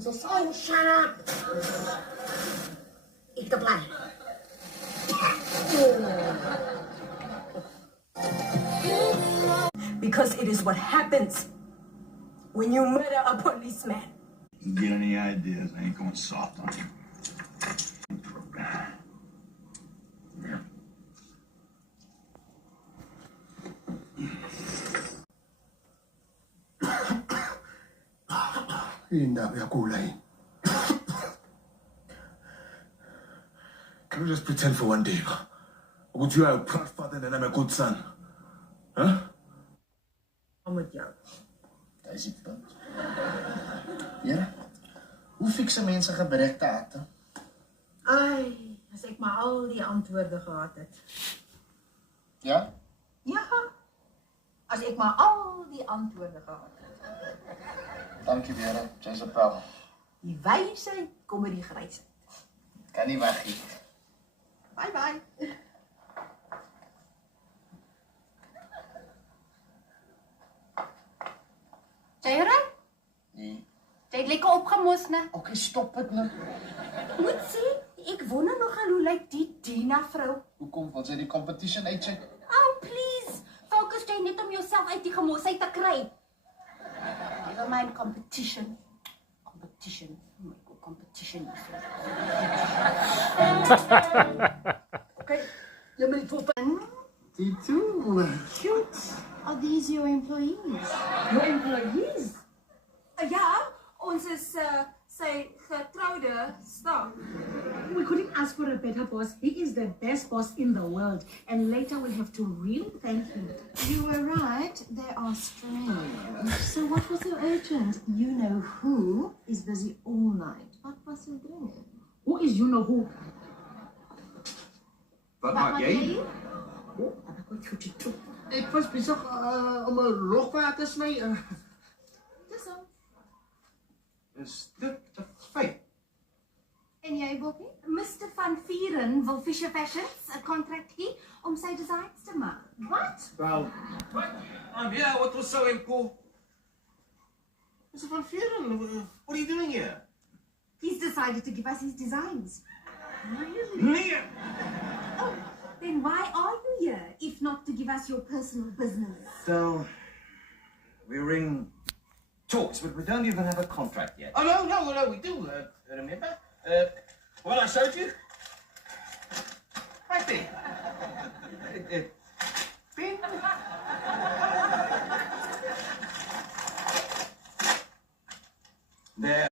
So shut up. Eat the blood. Because it is what happens when you murder a policeman. Get any ideas? I ain't going soft on you. Yeah. Indaba iyagula yini? Can we just pretend for one day ukuthi you are a proud father and I'm a good son? Huh? Kom met jou. Daar is die punt. Ja. Hoe fikse mense gebrekte harte? Ai, as ek maar al die antwoorde gehad het. Ja? Ja. As ek maar al die antwoorde gehad het. Dankie Vera, jy's 'n pel. Die wysheid kom met die grysheid. Kan nie weg nie. Bye bye. Jyre? Nee. Jy het lekker opgemos, né? Okay, stop dit nou. Moet sê, ek wonder nogal hoe lyk die Dina vrou. Hoekom wil jy die competition uitcheck? Oh, please. Fokus jy net om jouself uit die gemos uit te kry. Jy wil my in competition. Competition. Oh my God, competition. Okay, jy moet dit open. Die toe. Cute. Are these your employees? Your employees? Ja, ons is sy getroude staf. We couldn't ask for a better boss. He is the best boss in the world. And later we'll have to really thank him. You were right, they are strange. So what was so urgent? You know who is busy all night. What was he doing? Who is you know who? Wat maak jy? Oh, heb ik ooit goed toe. Ek was besig om 'n rogwaar te sny. Dis hom. Is dit 'n feit? En jy, Bobbie? Mr. Van Vieren wil Fisher Fashions 'n kontrak gee om sy designs te maak. What? Well, what? I'm here. What was so important? Mr. Van Vieren, what are you doing here? He's decided to give us his designs. Nee! Oh, then why are you here if not to give us your personal business? So, we're in talks, but we don't even have a contract yet. Oh, no, we do. Remember? What I showed you? Right there. Ben? There.